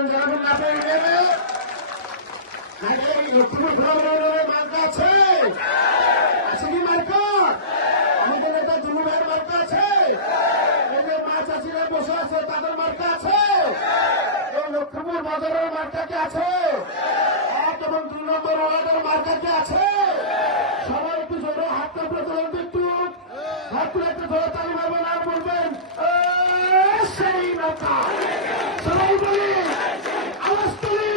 এবং জনগণ না পেয়ে গেলে লক্ষ্মীপুর ঘোরার মার্কা আছে কি মার্কা? আমাদের নেতা দুলু ভাইয়ের মার্কা আছে, এই যে মা চাষিরা বসে আছে তাদের মার্কা আছে, এই লক্ষ্মীপুর বাজারের মার্কা কি আছে? 1 এবং 2 নম্বর ওয়ার্ডের মার্কা কি আছে? সবাই একটু জোরে হাত কাপড়ে তোলেন, একটু হাত তুলে একটু ধরে তালি মারবেন আর বলবেন সেই নেতা। সবাই বলি আওয়াজ তুলি,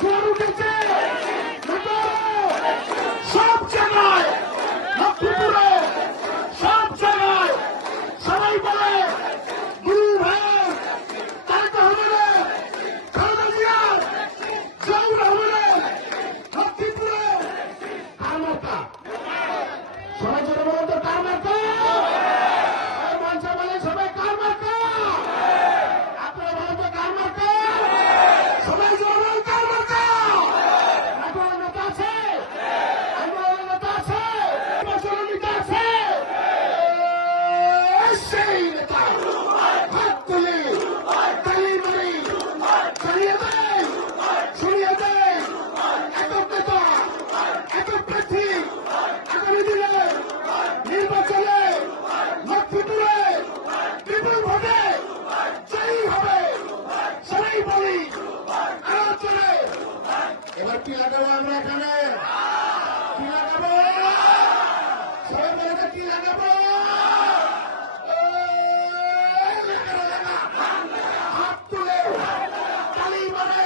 জোর উঠেছে সব জায়গায়, লক্ষ্মীপুরে সব জায়গায় সবাই বলে গুরু ভাই তারেক রহমানের, খালেদা জিয়ার, জিয়াউর রহমানের লক্ষ্মীপুরে কার মার্কা? সবাই জোরে বলেন তো কার মার্কা? মঞ্চে বলেন সবাই কার মার্কা? আপনারা বলেন তো কার মার্কা? সবাই জোরে বলেন কার মার্কা? আপনার নেতা আছে, আমার নেতা আছে, বছর নেতা আছে, সেই নেতা হাত তুলি তালি মারি চালিয়ে দেয়, সরিয়ে দেয়। একক নেতা, একক প্রার্থী আগামী দিনে নির্বাচনে লক্ষ্মীপুরে বিপুল ভোটে জয়ী হবে। সবাই বলি আলোচনে এবার কি লাগাবো আমরা এখানে? কি লাগাবো? সবাই বলে তো কি লাগাবো? হাত তুলে তালি মারে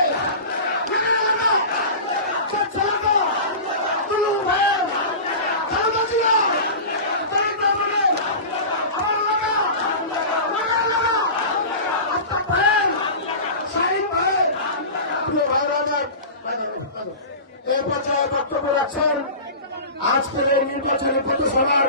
তুলু ভাই, খালেদা জিয়া, তারেক রহমানের, আমার লাগা, মায়ের লাগা, আফতাব ভাই, শাহিন ভাই, প্রিয় ভাইরা আমার এই পর্যায়ে বক্তব্য রাখছেন আজকের এই নির্বাচনী পথসভার